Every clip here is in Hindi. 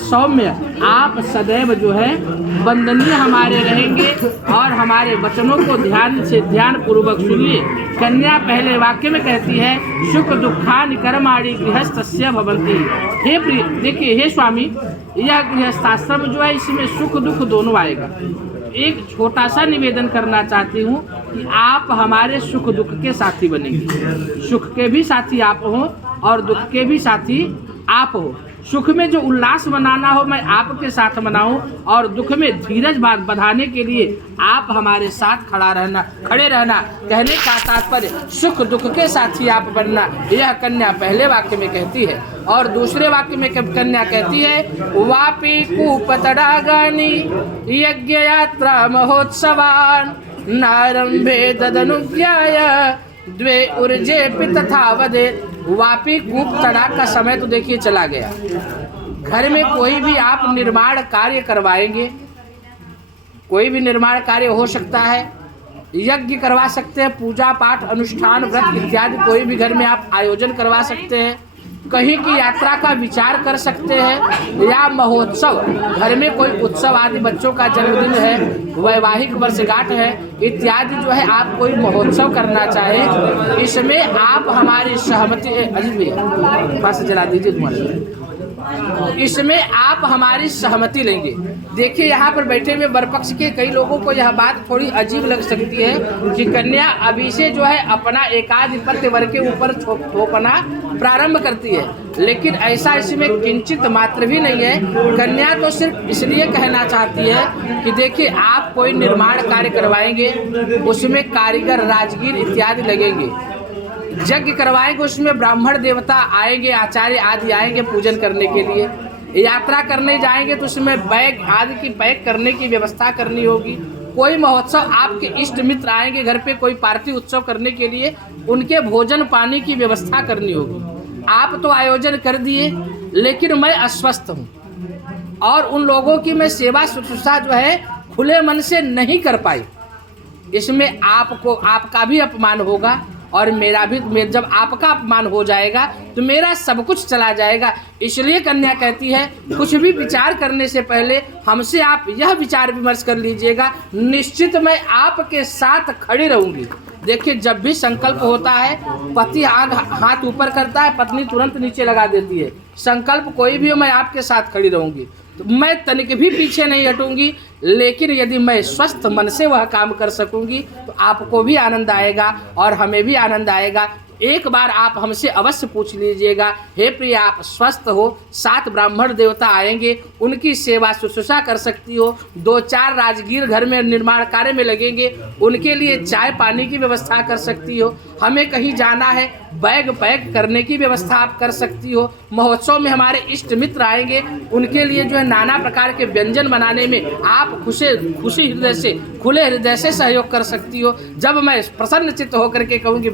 सौम्य आप सदैव जो है वंदनीय हमारे रहेंगे और हमारे वचनों को ध्यान पूर्वक सुनिए। कन्या पहले वाक्य में कहती है सुख दुखानि कर्माणि गृहस्थस्य भवन्ति। हे प्रिय, देखिए हे स्वामी, यह गृहस्थाश्रम जो है इसमें सुख दुख दोनों आएगा। एक छोटा सा निवेदन करना चाहती हूँ कि आप हमारे सुख दुख के साथी बनेंगे। सुख के भी साथी आप हो और दुख के भी साथी आप हो। सुख में जो उल्लास मनाना हो मैं आपके साथ मनाऊं और दुख में धीरज बढ़ाने के लिए आप हमारे साथ खड़े रहना। कहने का तात्पर्य सुख दुख के साथी आप बनना, यह कन्या पहले वाक्य में कहती है। और दूसरे वाक्य में कन्या कहती है वापी कूपतडागानि यज्ञ यात्रा महोत्सवान नारंभे ददनुज्ञाय द्वे ऊर्जे तथा वदे। वापी कूप तड़ाक का समय तो देखिए चला गया। घर में कोई भी आप निर्माण कार्य करवाएंगे, कोई भी निर्माण कार्य हो सकता है, यज्ञ करवा सकते हैं, पूजा पाठ अनुष्ठान व्रत इत्यादि कोई भी घर में आप आयोजन करवा सकते हैं, कहीं की यात्रा का विचार कर सकते हैं, या महोत्सव घर में कोई उत्सव आदि, बच्चों का जन्मदिन है, वैवाहिक वर्षगांठ है इत्यादि जो है आप कोई महोत्सव करना चाहें, इसमें आप हमारी सहमति। अजीत भैया पास जला दीजिए तुम्हारे, इसमें आप हमारी सहमति लेंगे। देखिए यहाँ पर बैठे हुए वरपक्ष के कई लोगों को यह बात थोड़ी अजीब लग सकती है कि कन्या अभी से जो है अपना एकाधिपत्य वर के ऊपर थोपना प्रारंभ करती है, लेकिन ऐसा इसमें किंचित मात्र भी नहीं है। कन्या तो सिर्फ इसलिए कहना चाहती है कि देखिए आप कोई निर्माण कार्य करवाएंगे, उसमें कारीगर राजगीर इत्यादि लगेंगे, यज्ञ करवाएंगे, उसमें ब्राह्मण देवता आएंगे, आचार्य आदि आएंगे पूजन करने के लिए, यात्रा करने जाएंगे तो उसमें बैग आदि की पैक करने की व्यवस्था करनी होगी। कोई महोत्सव आपके इष्ट मित्र आएंगे घर पे कोई पार्टी उत्सव करने के लिए, उनके भोजन पानी की व्यवस्था करनी होगी। आप तो आयोजन कर दिए, लेकिन मैं अस्वस्थ हूँ और उन लोगों की मैं सेवा शुश्रूषा जो है खुले मन से नहीं कर पाई। इसमें आपका भी अपमान होगा और मेरा भी। जब आपका अपमान हो जाएगा तो मेरा सब कुछ चला जाएगा। इसलिए कन्या कहती है कुछ भी विचार करने से पहले हमसे आप यह विचार विमर्श कर लीजिएगा, निश्चित मैं आपके साथ खड़ी रहूंगी। देखिए जब भी संकल्प होता है पति हाथ ऊपर करता है, पत्नी तुरंत नीचे लगा देती है। संकल्प कोई भी हो मैं आपके साथ खड़ी रहूंगी, तो मैं तनिक भी पीछे नहीं हटूंगी। लेकिन यदि मैं स्वस्थ मन से वह काम कर सकूंगी तो आपको भी आनंद आएगा और हमें भी आनंद आएगा। एक बार आप हमसे अवश्य पूछ लीजिएगा, हे प्रिय आप स्वस्थ हो, 7 ब्राह्मण देवता आएंगे, उनकी सेवा शुश्रूषा कर सकती हो, 2-4 राजगीर घर में निर्माण कार्य में लगेंगे, उनके लिए चाय पानी की व्यवस्था कर सकती हो, हमें कहीं जाना है बैग पैक करने की व्यवस्था आप कर सकती हो, महोत्सव में हमारे इष्ट मित्र आएंगे, उनके लिए जो है नाना प्रकार के व्यंजन बनाने में आप खुशी हृदय से खुले हृदय से सहयोग कर सकती हो। जब मैं प्रसन्न चित्त होकर के कहूँगी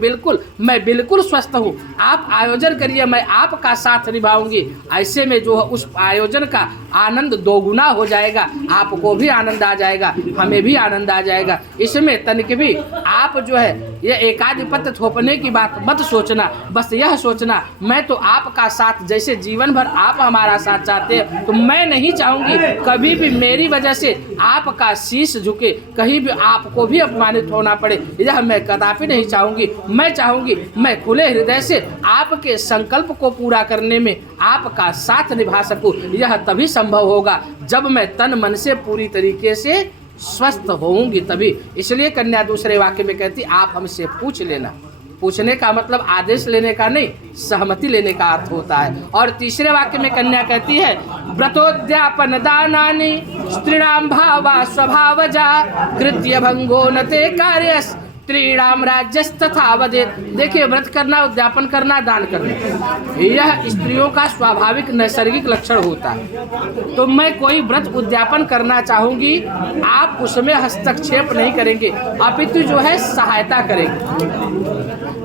मैं बिल्कुल स्वस्थ हूँ, आप आयोजन करिए, मैं आपका साथ निभाऊंगी, ऐसे में जो उस आयोजन का आनंद दोगुना हो जाएगा, आपको भी आनंद आ जाएगा, हमें भी आनंद आ जाएगा। इसमें तनिक भी आप जो है ये एकाधिपत्य थोपने की बात मत सोचना, बस यह सोचना मैं तो आपका साथ, जैसे जीवन भर आप हमारा साथ चाहते हैं, तो मैं नहीं चाहूँगी कभी भी मेरी वजह से आपका शीश झुके, कहीं भी आपको भी अपमानित होना पड़े, यह मैं कदापि नहीं चाहूँगी। मैं चाहूँगी मैं खुले हृदय से आपके संकल्प को पूरा करने में आपका साथ निभा सकूं। यह तभी संभव होगा जब मैं तन मन से पूरी तरीके से स्वस्थ होऊंगी, तभी। इसलिए कन्या दूसरे वाक्य में कहती आप हमसे पूछ लेना। पूछने का मतलब आदेश लेने का नहीं, सहमति लेने का अर्थ होता है। और तीसरे वाक्य में कन्या कहती है व्रतोद्यापन दानानि स्त्रीणाम भावा स्वभावजा कृत्य भंगो न ते कार्यस त्रीणाम राज्यस्तथा वदेत। देखिए व्रत करना, उद्यापन करना, दान करना, यह स्त्रियों का स्वाभाविक नैसर्गिक लक्षण होता है। तो मैं कोई व्रत उद्यापन करना चाहूँगी, आप उसमें हस्तक्षेप नहीं करेंगे, अपितु जो है सहायता करेंगे।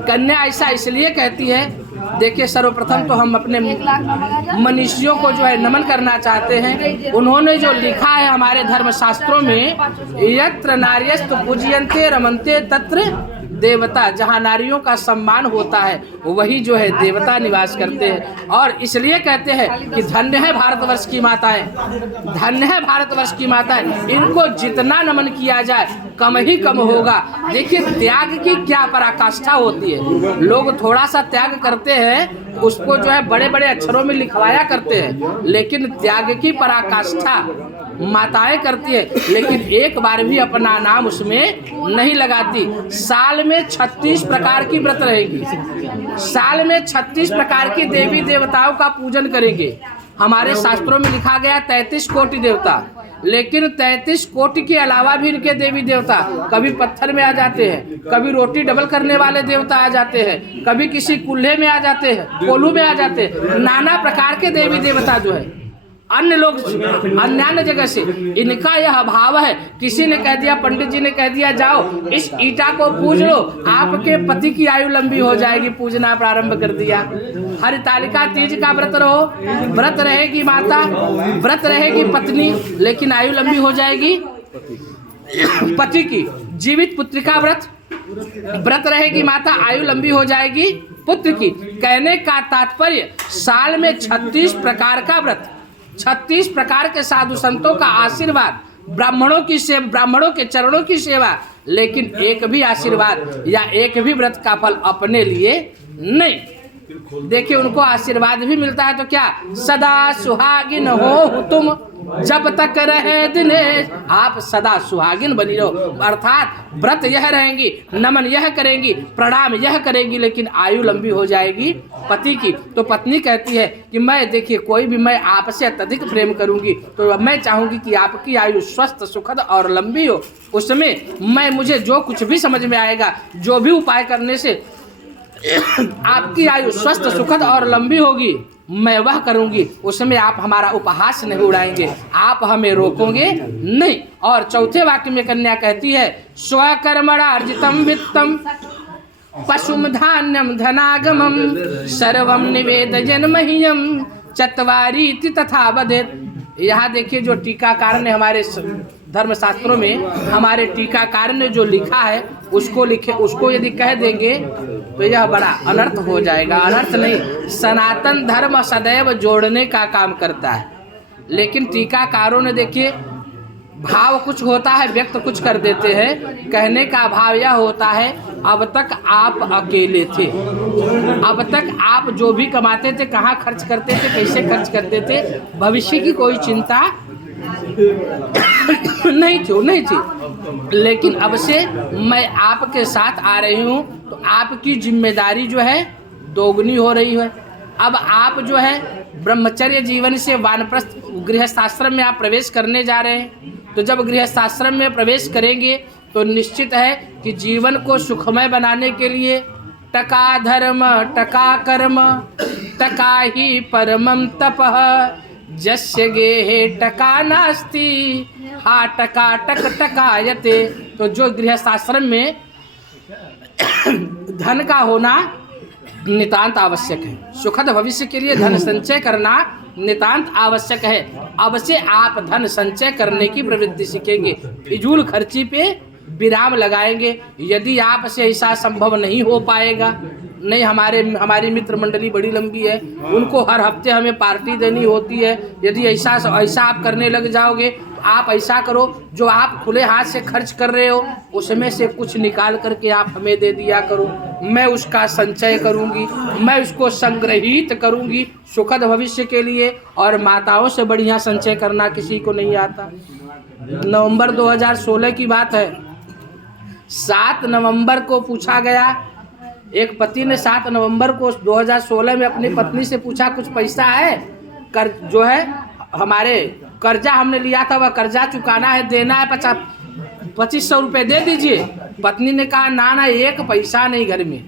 कन्या ऐसा इसलिए कहती है, देखिए सर्वप्रथम तो हम अपने मनीषियों को जो है नमन करना चाहते हैं। उन्होंने जो लिखा है हमारे धर्मशास्त्रों में, यत्र नार्यस्तु पूज्यन्ते रमन्ते तत्र देवता, जहाँ नारियों का सम्मान होता है वही जो है देवता निवास करते हैं। और इसलिए कहते हैं कि धन्य है भारतवर्ष की माताएं, धन्य है भारतवर्ष की माताएं। इनको जितना नमन किया जाए कम ही कम होगा। देखिए त्याग की क्या पराकाष्ठा होती है। लोग थोड़ा सा त्याग करते हैं, उसको जो है बड़े बड़े अक्षरों में लिखवाया करते हैं, लेकिन त्याग की पराकाष्ठा माताएं करती है, लेकिन एक बार भी अपना नाम उसमें नहीं लगाती। साल में 36 प्रकार की व्रत रहेगी, साल में 36 प्रकार की देवी देवताओं का पूजन करेंगे। हमारे शास्त्रों में लिखा गया 33 कोटि देवता, लेकिन 33 कोटि के अलावा भी इनके देवी देवता कभी पत्थर में आ जाते हैं, कभी रोटी डबल करने वाले देवता आ जाते हैं, कभी किसी कुल्हे में आ जाते हैं, कोलू में आ जाते हैं। नाना प्रकार के देवी देवता जो है अन्य लोग अन्य जगह से, इनका यह भाव है। किसी ने कह दिया, पंडित जी ने कह दिया जाओ इस ईटा को पूज लो, आपके पति की आयु लंबी हो जाएगी, पूजना प्रारंभ कर दिया। हरितालिका तीज का व्रत रहो, व्रत रहेगी माता, व्रत रहेगी पत्नी, लेकिन आयु लंबी हो जाएगी पति की। जीवित पुत्री का व्रत रहेगी माता, आयु लंबी हो जाएगी पुत्र की। कहने का तात्पर्य साल में 36 प्रकार का व्रत, 36 प्रकार के साधु संतों का आशीर्वाद, ब्राह्मणों की सेवा, ब्राह्मणों के चरणों की सेवा, लेकिन एक भी आशीर्वाद या एक भी व्रत का फल अपने लिए नहीं। देखिए उनको आशीर्वाद भी मिलता है तो क्या, सदा सुहागिन हो तुम जब तक रहे दिनेश, आप सदा सुहागिन बनी रहो। अर्थात व्रत यह रहेंगी, नमन यह करेंगी, प्रणाम यह करेंगी, लेकिन आयु लंबी हो जाएगी पति की। तो पत्नी कहती है कि मैं, देखिए कोई भी, मैं आपसे अत्यधिक प्रेम करूंगी तो मैं चाहूंगी कि आपकी आयु स्वस्थ सुखद और लंबी हो। उसमें मुझे जो कुछ भी समझ में आएगा, जो भी उपाय करने से आपकी आयु स्वस्थ सुखद और लंबी होगी, मैं वह करूंगी। उसमें आप हमारा उपहास नहीं उड़ाएंगे, आप हमें रोकोगे नहीं। और चौथे वाक्य में कन्या कहती है, स्वकर्मणार्जितम वित्तम पशुम धान्यम धनागमम सर्वम निवेदयन मह्यम चत्वारीति तथा वदेत। यहाँ देखिए जो टीकाकार ने, हमारे धर्मशास्त्रों में हमारे टीकाकार ने जो लिखा है उसको यदि कह देंगे तो यह बड़ा अनर्थ हो जाएगा। अनर्थ नहीं, सनातन धर्म सदैव जोड़ने का काम करता है। लेकिन टीकाकारों ने देखिए भाव कुछ होता है, व्यक्त कुछ कर देते हैं। कहने का भाव यह होता है, अब तक आप अकेले थे, अब तक आप जो भी कमाते थे कहाँ खर्च करते थे, कैसे खर्च करते थे, भविष्य की कोई चिंता नहीं थी। लेकिन अब से मैं आपके साथ आ रही हूँ तो आपकी जिम्मेदारी जो है दोगुनी हो रही है। अब आप जो है ब्रह्मचर्य जीवन से वानप्रस्थ गृहस्थाश्रम में आप प्रवेश करने जा रहे हैं। तो जब गृहस्थाश्रम में प्रवेश करेंगे तो निश्चित है कि जीवन को सुखमय बनाने के लिए टका धर्म टका कर्म टका ही परमम तपः जस्य गेहे टका नास्ति हा टका टक टकायते। तो जो गृहस्थाश्रम में धन का होना नितांत आवश्यक है, सुखद भविष्य के लिए धन संचय करना नितांत आवश्यक है। अब से आप धन संचय करने की प्रवृत्ति सीखेंगे, फिजूल खर्ची पे विराम लगाएंगे। यदि आप से ऐसा संभव नहीं हो पाएगा, नहीं, हमारी मित्र मंडली बड़ी लंबी है, उनको हर हफ्ते हमें पार्टी देनी होती है। यदि ऐसा आप करने लग जाओगे तो आप ऐसा करो, जो आप खुले हाथ से खर्च कर रहे हो उसमें से कुछ निकाल करके आप हमें दे दिया करो, मैं उसका संचय करूंगी, मैं उसको संग्रहित करूंगी सुखद भविष्य के लिए। और माताओं से बढ़िया संचय करना किसी को नहीं आता। नवंबर 2016 की बात है, 7 नवंबर को पूछा गया, एक पति ने 7 नवंबर को 2016 में अपनी पत्नी से पूछा, कुछ पैसा है, जो है हमारे कर्जा हमने लिया था वह कर्जा चुकाना है, देना है 2500 रुपये दे दीजिए। पत्नी ने कहा ना एक पैसा नहीं घर में।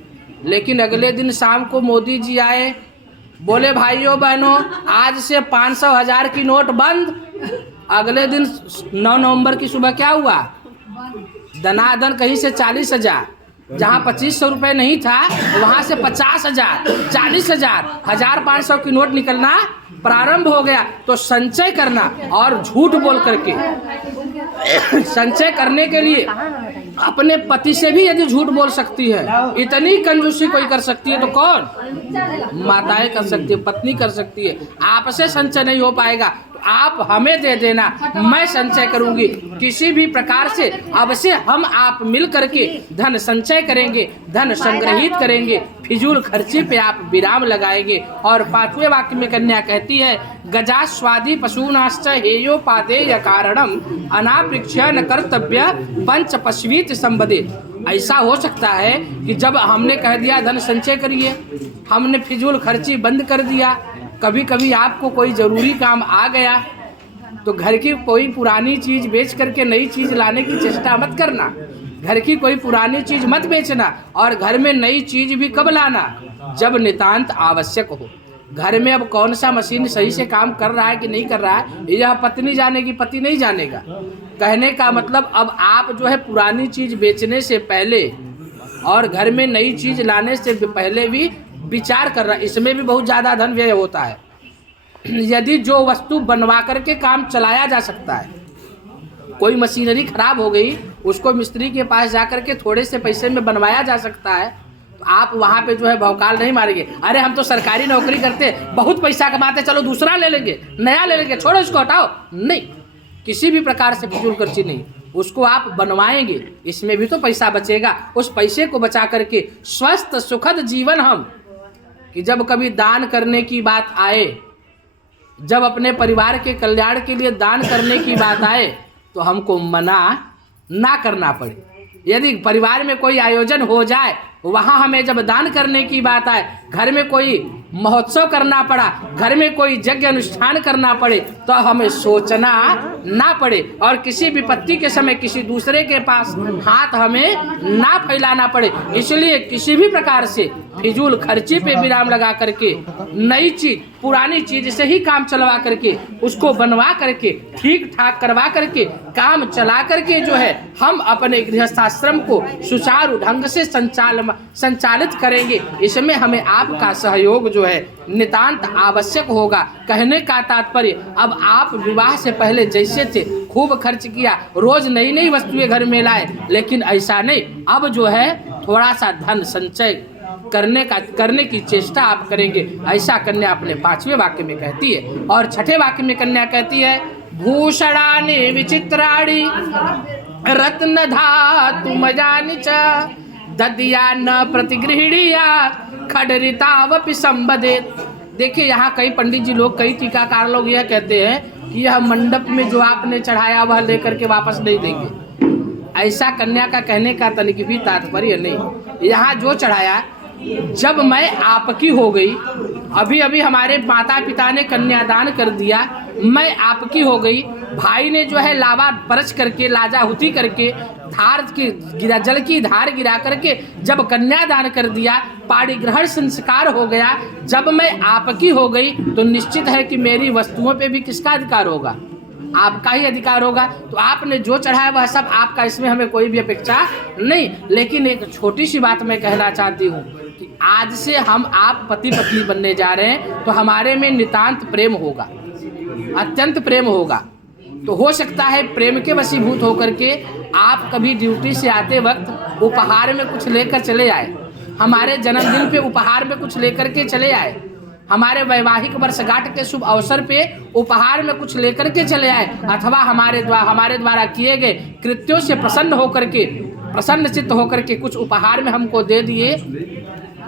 लेकिन अगले दिन शाम को मोदी जी आए, बोले भाइयों बहनों आज से 500 1000 की नोट बंद। अगले दिन 9 नवंबर की सुबह क्या हुआ, दनादन कहीं से 40,000, जहाँ 2500 रुपये नहीं था वहाँ से 50,000, 40,000, 1500 की नोट निकलना प्रारंभ हो गया। तो संचय करना और झूठ बोल करके संचय करने के लिए अपने पति से भी यदि झूठ बोल सकती है, इतनी कंजूसी कोई कर सकती है तो कौन? माताएं कर सकती है, पत्नी कर सकती है। आपसे संचय नहीं हो पाएगा तो आप हमें दे देना, मैं संचय करूंगी। किसी भी प्रकार से अब से हम आप मिल करके धन संचय करेंगे, धन संग्रहित करेंगे, फिजूल खर्ची पे आप विराम लगाएंगे। और 5वें वाक्य में कन्या कहती है, गजास्वादी पशूनाश्च हेयोपादेय कारणम अनापृक्ष न कर्तव्य पंच पश्वीत संबदे। ऐसा हो सकता है कि जब हमने कह दिया धन संचय करिए, हमने फिजूल खर्ची बंद कर दिया, कभी कभी आपको कोई ज़रूरी काम आ गया तो घर की कोई पुरानी चीज़ बेच करके नई चीज़ लाने की चेष्टा मत करना। घर की कोई पुरानी चीज़ मत बेचना, और घर में नई चीज़ भी कब लाना? जब नितांत आवश्यक हो। घर में अब कौन सा मशीन सही से काम कर रहा है कि नहीं कर रहा है, यह पत्नी जानेगी, पति नहीं जानेगा। कहने का मतलब अब आप जो है पुरानी चीज़ बेचने से पहले और घर में नई चीज़ लाने से पहले भी विचार कर रहा है। इसमें भी बहुत ज़्यादा धन व्यय होता है। यदि जो वस्तु बनवा करके काम चलाया जा सकता है, कोई मशीनरी खराब हो गई, उसको मिस्त्री के पास जा करके थोड़े से पैसे में बनवाया जा सकता है, तो आप वहाँ पे जो है भौकाल नहीं मारेंगे, अरे हम तो सरकारी नौकरी करते, बहुत पैसा कमाते, चलो दूसरा ले लेंगे, नया ले लेंगे, छोड़ो इसको हटाओ। नहीं, किसी भी प्रकार से फिजूल खर्ची नहीं, उसको आप बनवाएंगे, इसमें भी तो पैसा बचेगा। उस पैसे को बचा करके स्वस्थ सुखद जीवन हम, कि जब कभी दान करने की बात आए, जब अपने परिवार के कल्याण के लिए दान करने की बात आए तो हमको मना ना करना पड़े। यदि परिवार में कोई आयोजन हो जाए, वहाँ हमें जब दान करने की बात आए, घर में कोई महोत्सव करना पड़ा, घर में कोई यज्ञ अनुष्ठान करना पड़े, तो हमें सोचना ना पड़े और किसी विपत्ति के समय किसी दूसरे के पास हाथ हमें ना फैलाना पड़े। इसलिए किसी भी प्रकार से फिजूल खर्ची पे विराम लगा करके नई चीज पुरानी चीज से ही काम चलवा करके उसको बनवा करके ठीक ठाक करवा करके काम चला करके जो है हम अपने गृहस्थाश्रम को सुचारू ढंग से संचालित करेंगे। इसमें हमें आपका सहयोग जो है नितांत आवश्यक होगा। कहने का तात्पर्य, अब आप विवाह से पहले जैसे थे खूब खर्च किया, रोज नई नई वस्तुएं घर में लाए, लेकिन ऐसा नहीं, अब जो है थोड़ा सा धन संचय करने की चेष्टा आप करेंगे। ऐसा कन्या अपने 5वें वाक्य में कहती है। और 6ठे वाक्य में कन्या कहती है, भूषणानि विचित्राणि रत्न धातु मजानि च ददिया न प्रतिगृहणीया खडरितावपि संबदेत। देखिए, यहाँ कई पंडित जी लोग, कई टीकाकार लोग यह कहते हैं कि यह मंडप में जो आपने चढ़ाया वह लेकर के वापस नहीं देंगे। ऐसा कन्या का कहने का तनिक भी तात्पर्य नहीं। यहाँ जो चढ़ाया, जब मैं आपकी हो गई, अभी अभी हमारे माता पिता ने कन्यादान कर दिया, मैं आपकी हो गई, भाई ने जो है लावा परच करके लाजाहुति करके धार की जल की धार गिरा करके जब कन्यादान कर दिया, पाणी ग्रहण संस्कार हो गया, जब मैं आपकी हो गई तो निश्चित है कि मेरी वस्तुओं पे भी किसका अधिकार होगा? आपका ही अधिकार होगा। तो आपने जो चढ़ाया वह सब आपका, इसमें हमें कोई भी अपेक्षा नहीं। लेकिन एक छोटी सी बात मैं कहना चाहती हूँ कि आज से हम आप पति पत्नी बनने जा रहे हैं, तो हमारे में नितांत प्रेम होगा, अत्यंत प्रेम होगा। तो हो सकता है प्रेम के वशीभूत होकर के आप कभी ड्यूटी से आते वक्त उपहार में कुछ लेकर चले आए, हमारे जन्मदिन पे उपहार में कुछ लेकर के चले आए, हमारे वैवाहिक वर्षगांठ के शुभ अवसर पे उपहार में कुछ लेकर के चले आए, अथवा हमारे द्वारा किए गए कृत्यों से प्रसन्न चित्त होकर के कुछ उपहार में हमको दे दिए।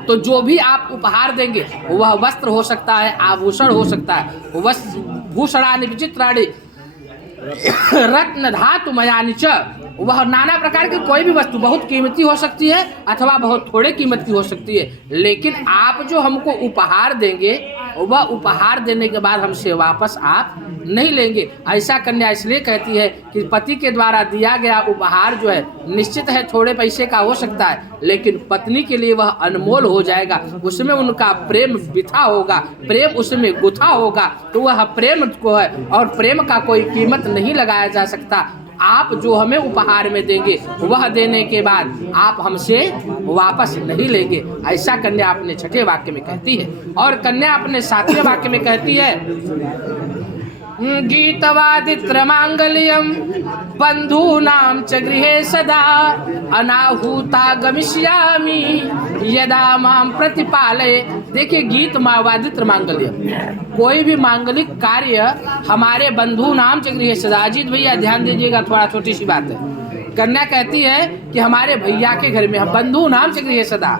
तो जो भी आप उपहार देंगे वह वस्त्र हो सकता है, आभूषण हो सकता है, भूषणानि विचित्राणि रत्न धातु मयानि च, वह नाना प्रकार की कोई भी वस्तु बहुत कीमती हो सकती है अथवा बहुत थोड़े कीमत की हो सकती है। लेकिन आप जो हमको उपहार देंगे वह उपहार देने के बाद हमसे वापस आप नहीं लेंगे। ऐसा कन्या इसलिए कहती है कि पति के द्वारा दिया गया उपहार जो है निश्चित है थोड़े पैसे का हो सकता है, लेकिन पत्नी के लिए वह अनमोल हो जाएगा, उसमें उनका प्रेम बिथा होगा, प्रेम उसमें गुथा होगा। तो वह प्रेम को है और प्रेम का कोई कीमत नहीं लगाया जा सकता। आप जो हमें उपहार में देंगे वह देने के बाद आप हमसे वापस नहीं लेंगे। ऐसा कन्या अपने 6ठे वाक्य में कहती है। और कन्या अपने 7वें वाक्य में कहती है, गीतवादित्र मांगल्यम बंधूनां च गृहे सदा अनाहुता गमिष्यामि यदा मां प्रतिपालय। देखिए, गीत वादित्र मांगल्यम, कोई भी मांगलिक कार्य हमारे बंधु नाम च गृहे सदा। अजीत भैया ध्यान दीजिएगा, थोड़ा छोटी सी बात है। कन्या कहती है कि हमारे भैया के घर में, हम बंधु नाम च गृहे सदा।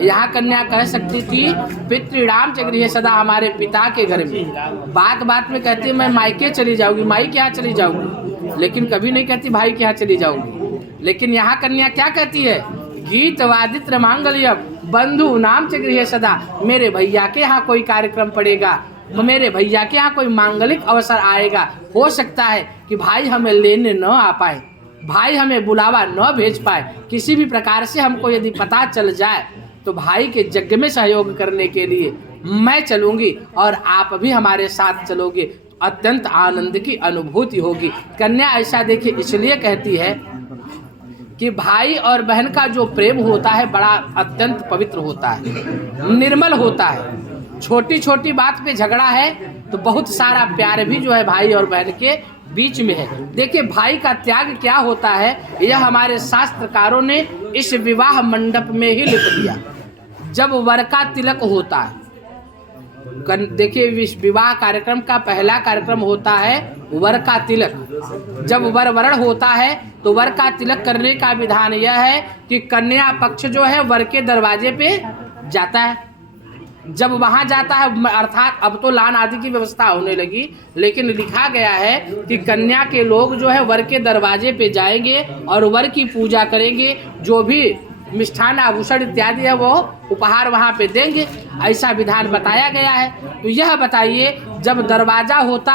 यहाँ कन्या कह सकती थी पितृणाम च गृहे सदा, हमारे पिता के घर में। बात बात में कहती है मैं मायके चली जाऊंगी, माई के यहाँ चली जाऊंगी, लेकिन कभी नहीं कहती भाई के यहाँ चली जाऊंगी। लेकिन यहाँ कन्या क्या कहती है? गीत वादित्र मांगल्यम बंधु नाम च गृहे सदा। मेरे भैया के यहाँ कोई कार्यक्रम पड़ेगा, मेरे भैया के यहाँ कोई मांगलिक अवसर आएगा, हो सकता है कि भाई हमें लेने न आ पाए, भाई हमें बुलावा न भेज पाए, किसी भी प्रकार से हमको यदि पता चल जाए तो भाई के यज्ञ में सहयोग करने के लिए मैं चलूंगी और आप भी हमारे साथ चलोगे, अत्यंत आनंद की अनुभूति होगी। कन्या ऐसा देखिए इसलिए कहती है कि भाई और बहन का जो प्रेम होता है बड़ा अत्यंत पवित्र होता है, निर्मल होता है। छोटी छोटी बात पे झगड़ा है तो बहुत सारा प्यार भी जो है भाई और बहन के बीच में है। देखिए, भाई का त्याग क्या होता है, यह हमारे शास्त्रकारों ने इस विवाह मंडप में ही लिख दिया। जब वर का तिलक होता है, देखिए इस विवाह कार्यक्रम का पहला कार्यक्रम होता है वर का तिलक। जब वर वरण होता है तो वर का तिलक करने का विधान यह है कि कन्या पक्ष जो है वर के दरवाजे पे जाता है। जब वहां जाता है, अर्थात अब तो लान आदि की व्यवस्था होने लगी, लेकिन लिखा गया है कि कन्या के लोग जो है वर के दरवाजे पे जाएंगे और वर की पूजा करेंगे, जो भी मिष्ठान आभूषण इत्यादि है वो उपहार वहां पे देंगे, ऐसा विधान बताया गया है। तो यह बताइए, जब दरवाजा होता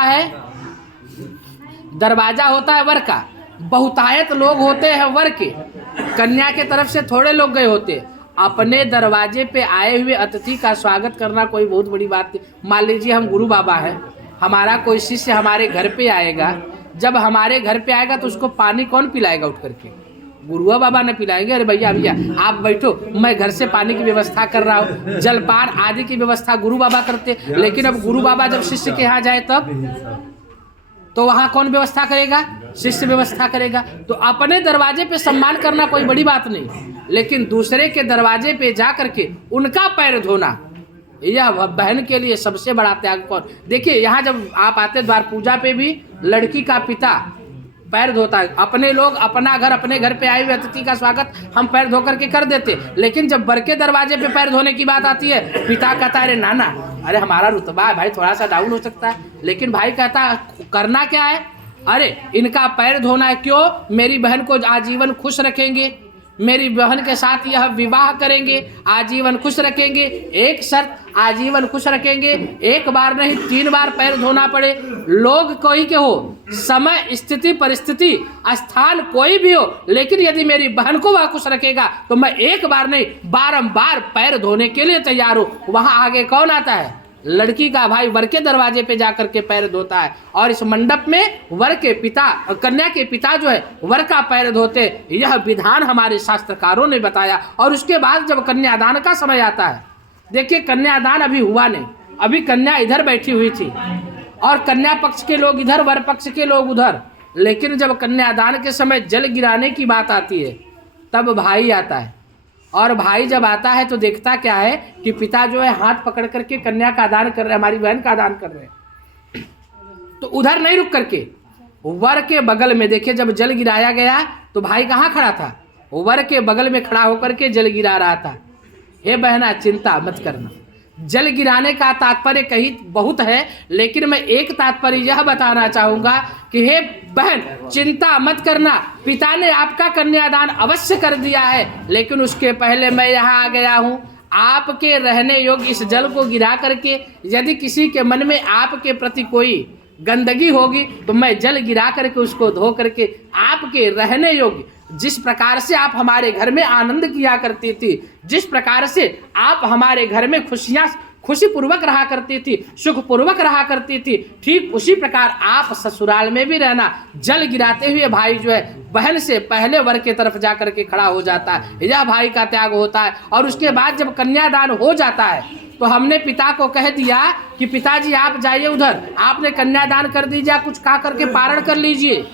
है वर का, बहुतायत लोग होते हैं वर के, कन्या के तरफ से थोड़े लोग गए होते। अपने दरवाजे पे आए हुए अतिथि का स्वागत करना कोई बहुत बड़ी बात नहीं। मान लीजिए हम गुरु बाबा हैं, हमारा कोई शिष्य हमारे घर पे आएगा, जब हमारे घर पे आएगा तो उसको पानी कौन पिलाएगा? उठ करके गुरुआ बाबा ने पिलाएंगे। अरे भैया आप बैठो, मैं घर से पानी की व्यवस्था कर रहा हूँ। जलपान आदि की व्यवस्था गुरु बाबा करते, लेकिन अब गुरु बाबा जब शिष्य के यहाँ जाए तब तो वहाँ कौन व्यवस्था करेगा? शिष्य व्यवस्था करेगा। तो अपने दरवाजे पे सम्मान करना कोई बड़ी बात नहीं, लेकिन दूसरे के दरवाजे पे जा करके उनका पैर धोना, यह बहन के लिए सबसे बड़ा त्याग। कौन देखिए, यहाँ जब आप आते द्वार पूजा पे भी लड़की का पिता पैर धोता है। अपने लोग अपने घर पे आए हुए अतिथि का स्वागत हम पैर धो करके कर देते, लेकिन जब बर के दरवाजे पे पैर धोने की बात आती है, पिता कहता है अरे नाना, अरे हमारा रुतबा है भाई, थोड़ा सा डाउन हो सकता है, लेकिन भाई कहता करना क्या है, अरे इनका पैर धोना है। क्यों? मेरी बहन को आजीवन खुश रखेंगे, मेरी बहन के साथ यह विवाह करेंगे, आजीवन खुश रखेंगे। एक शर्त, आजीवन खुश रखेंगे, एक बार नहीं 3 बार पैर धोना पड़े। लोग कोई के हो, समय स्थिति परिस्थिति स्थान कोई भी हो, लेकिन यदि मेरी बहन को वह खुश रखेगा तो मैं एक बार नहीं बारंबार पैर धोने के लिए तैयार हूँ। वहां आगे कौन आता है? लड़की का भाई वर के दरवाजे पे जाकर के पैर धोता है, और इस मंडप में वर के पिता, कन्या के पिता जो है वर का पैर धोते। यह विधान हमारे शास्त्रकारों ने बताया। और उसके बाद जब कन्यादान का समय आता है, देखिए कन्यादान अभी हुआ नहीं, अभी कन्या इधर बैठी हुई थी और कन्या पक्ष के लोग इधर, वर पक्ष के लोग उधर। लेकिन जब कन्यादान के समय जल गिराने की बात आती है तब भाई आता है, और भाई जब आता है तो देखता क्या है कि पिता जो है हाथ पकड़ करके कन्या का दान कर रहे हैं, हमारी बहन का दान कर रहे हैं। तो उधर नहीं रुक करके वर के बगल में, देखिए जब जल गिराया गया तो भाई कहाँ खड़ा था? वर के बगल में खड़ा होकर के जल गिरा रहा था। हे बहना चिंता मत करना। जल गिराने का तात्पर्य कहीं बहुत है, लेकिन मैं एक तात्पर्य यह बताना चाहूँगा कि हे बहन चिंता मत करना, पिता ने आपका कन्यादान अवश्य कर दिया है, लेकिन उसके पहले मैं यहाँ आ गया हूँ। आपके रहने योग्य इस जल को गिरा करके यदि किसी के मन में आपके प्रति कोई गंदगी होगी तो मैं जल गिरा करके उसको धो करके आपके रहने योग्य, जिस प्रकार से आप हमारे घर में आनंद किया करती थी, जिस प्रकार से आप हमारे घर में खुशी पूर्वक रहा करती थी, सुख पूर्वक रहा करती थी, ठीक उसी प्रकार आप ससुराल में भी रहना। जल गिराते हुए भाई जो है बहन से पहले वर के तरफ जा करके खड़ा हो जाता है, यह भाई का त्याग होता है। और उसके बाद जब कन्यादान हो जाता है तो हमने पिता को कह दिया कि पिताजी आप जाइए उधर, आपने कन्यादान कर दीजिए, कुछ खा करके पारण कर लीजिए।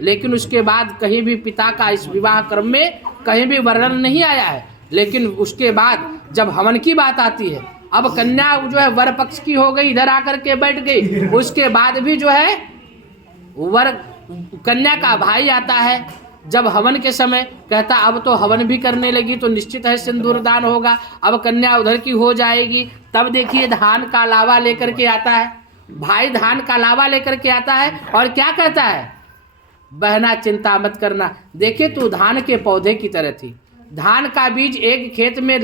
लेकिन उसके बाद कहीं भी पिता का इस विवाह क्रम में कहीं भी वर्णन नहीं आया है। लेकिन उसके बाद जब हवन की बात आती है, अब कन्या जो है वर पक्ष की हो गई, इधर आकर के बैठ गई, उसके बाद भी जो है वर कन्या का भाई आता है। जब हवन के समय कहता अब तो हवन भी करने लगी तो निश्चित है सिंदूर दान होगा, अब कन्या उधर की हो जाएगी। तब देखिए धान का लावा लेकर के आता है, भाई धान का लावा लेकर के आता है और क्या कहता है, बहना चिंता मत करना। देखिए तू धान के पौधे की तरह थी। धान का बीज एक खेत में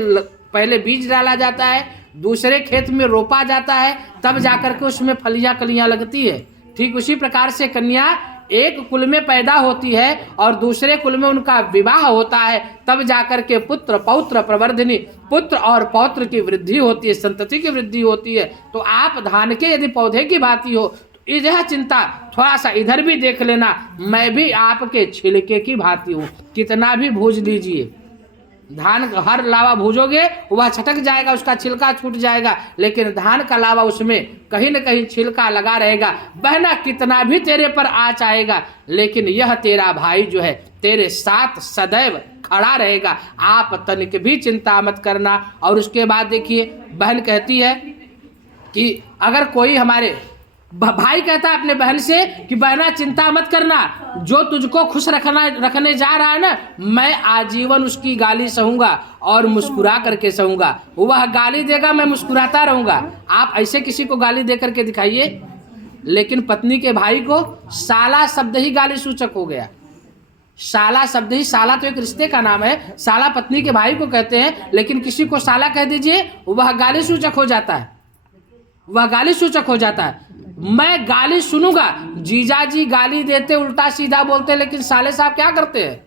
पहले बीज डाला जाता है, दूसरे खेत में रोपा जाता है, तब जाकर के उसमें फलियां कलियां लगती है। ठीक उसी प्रकार से कन्या एक कुल में पैदा होती है और दूसरे कुल में उनका विवाह होता है, तब जाकर के पुत्र पौत्र प्रवर्धिनी, पुत्र और पौत्र की वृद्धि होती है, संतति की वृद्धि होती है। तो आप धान के यदि पौधे की भांति हो तो यह चिंता थोड़ा सा इधर भी देख लेना, मैं भी आपके छिलके की भांति हूँ। कितना भी भूज लीजिए, धान हर लावा भूजोगे वह छटक जाएगा, उसका छिलका छूट जाएगा, लेकिन धान का लावा उसमें कहीं न कहीं छिलका लगा रहेगा। बहना कितना भी तेरे पर आँच आएगा, लेकिन यह तेरा भाई जो है तेरे साथ सदैव खड़ा रहेगा, आप तनिक भी चिंता मत करना। और उसके बाद देखिए बहन कहती है कि अगर कोई हमारे भाई कहता है अपने बहन से कि बहना चिंता मत करना, जो तुझको खुश रखने जा रहा है ना, मैं आजीवन उसकी गाली सहूंगा और मुस्कुरा करके सहूंगा। वह गाली देगा, मैं मुस्कुराता रहूंगा। आप ऐसे किसी को गाली दे करके दिखाइए। लेकिन पत्नी के भाई को साला शब्द ही गाली सूचक हो गया। साला शब्द ही, साला तो एक रिश्ते का नाम है, साला पत्नी के भाई को कहते हैं, लेकिन किसी को साला कह दीजिए वह गाली सूचक हो जाता है, वह गाली सूचक हो जाता है। मैं गाली सुनूंगा, जीजा जी गाली देते उल्टा सीधा बोलते, लेकिन साले साहब क्या करते हैं,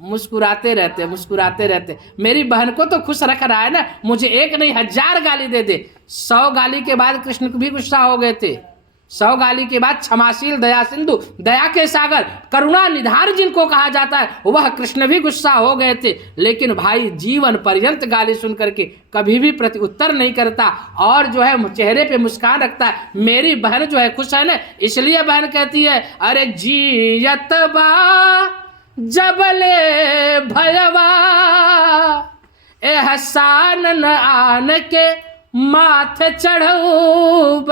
मुस्कुराते रहते, मुस्कुराते रहते। मेरी बहन को तो खुश रख रहा है ना, मुझे एक नहीं 1000 गाली दे दे। 100 गाली के बाद कृष्ण भी गुस्सा हो गए थे। 100 गाली के बाद क्षमाशील दया सिंधु, दया के सागर, करुणा निधार जिनको कहा जाता है, वह कृष्ण भी गुस्सा हो गए थे। लेकिन भाई जीवन पर्यंत गाली सुन करके कभी भी प्रति उत्तर नहीं करता और जो है चेहरे पे मुस्कान रखता है। मेरी बहन जो है खुश है ना, इसलिए बहन कहती है अरे जियत बा जबले भयवा एहसान न आन के माथे चढ़ऊ,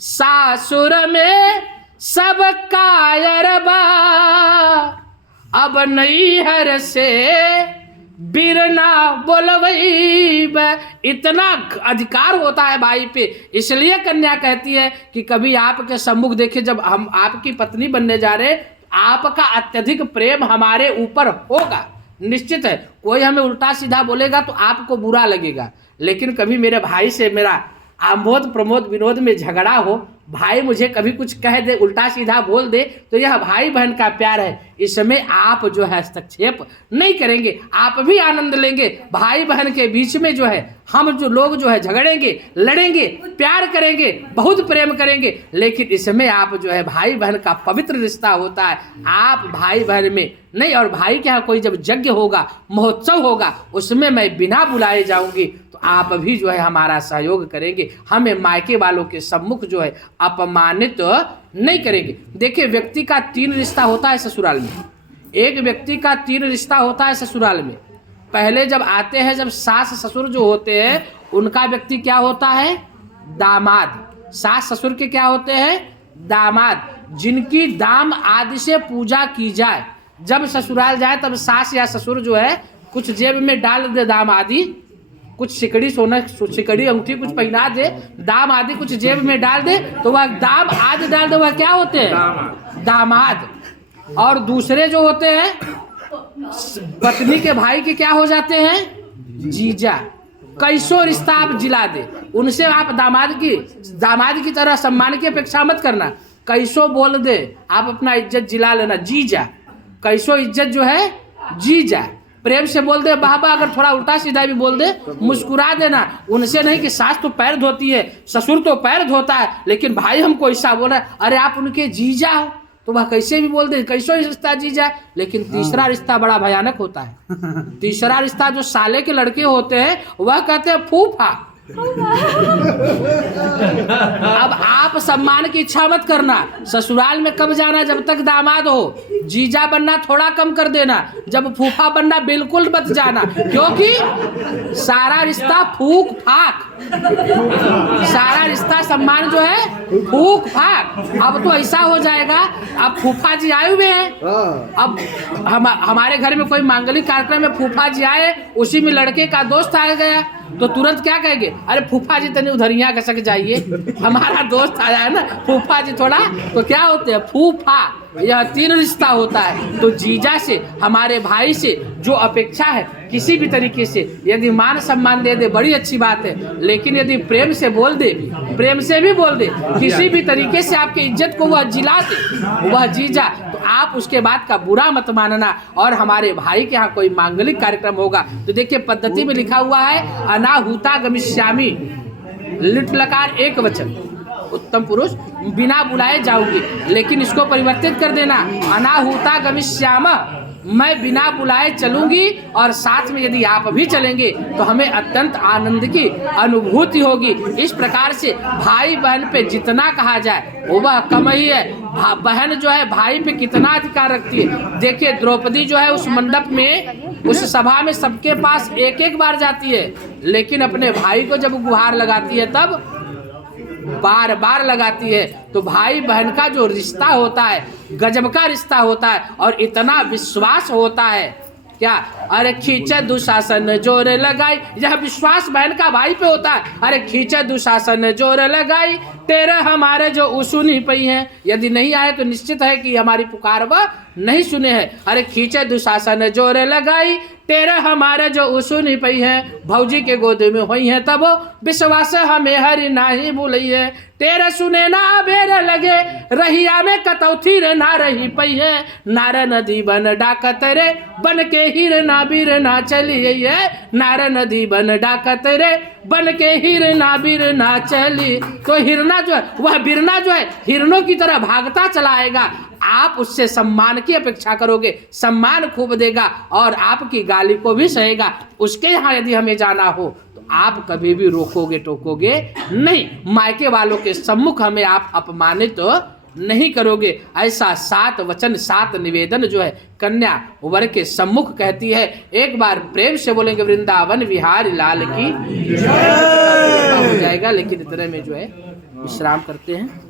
सासुर में सब कायर बा, अब नैहर से बिरना बोलवई। इतना अधिकार होता है भाई पे। इसलिए कन्या कहती है कि कभी आपके सम्मुख देखे, जब हम आपकी पत्नी बनने जा रहे, आपका अत्यधिक प्रेम हमारे ऊपर होगा, निश्चित है। कोई हमें उल्टा सीधा बोलेगा तो आपको बुरा लगेगा, लेकिन कभी मेरे भाई से मेरा आमोद प्रमोद विनोद में झगड़ा हो, भाई मुझे कभी कुछ कह दे, उल्टा सीधा बोल दे, तो यह भाई बहन का प्यार है। इसमें आप जो है हस्तक्षेप नहीं करेंगे, आप भी आनंद लेंगे। भाई बहन के बीच में जो है हम जो लोग जो है झगड़ेंगे, लड़ेंगे, प्यार करेंगे, बहुत प्रेम करेंगे, लेकिन इसमें आप जो है भाई बहन का पवित्र रिश्ता होता है। आप भाई बहन में नहीं, और भाई के यहाँ कोई जब यज्ञ होगा, महोत्सव होगा, उसमें मैं बिना बुलाए जाऊंगी तो आप भी जो है हमारा सहयोग करेंगे, हमें मायके वालों के सम्मुख जो है अपमानित नहीं करेंगे। देखिए व्यक्ति का 3 रिश्ता होता है ससुराल में। एक व्यक्ति का 3 रिश्ता होता है ससुराल में। पहले जब आते हैं, जब सास ससुर जो होते हैं उनका व्यक्ति क्या होता है, दामाद। सास ससुर के क्या होते हैं, दामाद, जिनकी दाम आदि से पूजा की जाए। जब ससुराल जाए तब सास या ससुर जो है कुछ जेब में डाल दे, दाम आदि, कुछ सिकड़ी सोना, सिकड़ी अंगूठी कुछ पहना दे, दाम आदि कुछ जेब में डाल दे, तो वह दाम आदि डाल दे, वह क्या होते हैं, दामाद। और दूसरे जो होते हैं पत्नी के भाई के क्या हो जाते हैं, जीजा। कैसो रिश्ता आप जिला दे, उनसे आप दामाद की तरह सम्मान की अपेक्षा मत करना। कैसो बोल दे, आप अपना इज्जत जिला लेना, जीजा। कैसो इज्जत जो है जीजा। प्रेम से बोल दे वाह वाह, अगर थोड़ा उल्टा सीधा भी बोल दे मुस्कुरा देना। उनसे नहीं कि सास तो पैर धोती है, ससुर तो पैर धोता है, लेकिन भाई हमको ऐसा बोल रहा है, अरे आप उनके जीजा हो, तो वह कैसे भी बोल दे, कैसे रिश्ता जीजा। लेकिन तीसरा रिश्ता बड़ा भयानक होता है। तीसरा रिश्ता जो साले के लड़के होते हैं वह कहते हैं फूफा। अब आप सम्मान की इच्छा मत करना। ससुराल में कब जाना, जब तक दामाद हो। जीजा बनना थोड़ा कम कर देना, जब फूफा बनना बिल्कुल मत जाना, क्योंकि सारा रिश्ता फूक फाक, सारा रिश्ता सम्मान जो है फूक फाक। अब तो ऐसा हो जाएगा, अब फूफा जी आए हुए हैं, अब हमारे घर में कोई मांगलिक कार्यक्रम में फूफा जी आए, उसी में लड़के का दोस्त आ गया, तो तुरंत क्या कहेंगे, अरे फूफा जी तनी उधर यहाँ कसक जाइए, हमारा दोस्त आया है ना फूफा जी थोड़ा, तो क्या होते हैं फूफा। यह 3 रिश्ता होता है। तो जीजा से, हमारे भाई से जो अपेक्षा है किसी भी तरीके से, यदि मान सम्मान दे दे बड़ी अच्छी बात है, लेकिन यदि प्रेम से बोल दे, प्रेम से भी बोल दे, किसी भी तरीके से आपकी इज्जत को वह जिला दे, वह जीजा, तो आप उसके बाद का बुरा मत मानना। और हमारे भाई के यहाँ कोई मांगलिक कार्यक्रम होगा तो देखिए पद्धति में लिखा हुआ है अनाहुता गमिष्यामि, लिट लकार एक वचन, उत्तम पुरुष बिना बुलाए जाऊंगी, लेकिन इसको परिवर्तित कर देना अनाहुता गमिष्याम, मैं बिना बुलाए चलूंगी और साथ में यदि आप भी चलेंगे तो हमें अत्यंत आनंद की अनुभूति होगी। इस प्रकार से भाई बहन पे जितना कहा जाए वह कम ही है। बहन जो है भाई पे कितना अधिकार रखती है। देखिए द्रौपदी जो है उस मंडप में, उस सभा में सबके पास एक एक बार जाती है, लेकिन अपने भाई को जब गुहार लगाती है तब बार बार लगाती है। तो भाई बहन का जो रिश्ता होता है गजब का रिश्ता होता है, और इतना विश्वास होता है क्या, अरे खींचे दुशासन जोर लगाई, यह विश्वास बहन का भाई पे होता है। अरे खींचे दुशासन जोर लगाई, तेरे हमारे जो उसुनी पई हैं, यदि नहीं आए तो निश्चित है कि हमारी पुकार वह नहीं सुने हैं। अरे खींचे दुशासन जोर लगाई, तेरे हमारे जो उसुनी पई हैं, भौजी के गोद में हुई हैं तब विश्वास हमें हरि नाही भूलिए, तेरे सुने ना बेर लगे, रहिया में कतौथी रे ना रही पई है, नार नदी बन डाकत रे, बन के हीर ना बीर ना चलिए, नार नदी बन डाकत रे, बन के हीर ना बीर ना चली। तो हिरना जो है वह बिरना जो है हिरनों की तरह भागता चला आएगा। आप उससे सम्मान की अपेक्षा करोगे, सम्मान खूब देगा और आपकी गाली को भी सहेगा। उसके यहाँ यदि हमें जाना हो तो आप कभी भी रोकोगे टोकोगे नहीं, मायके वालों के सम्मुख हमें आप अपमानित तो नहीं करोगे। ऐसा 7 वचन 7 निवेदन जो है कन्या वर के सम्मुख कहती है। एक बार प्रेम से बोलेंगे वृंदावन विहारी लाल की जय हो जाएगा। लेकिन इतने में जो है विश्राम करते हैं।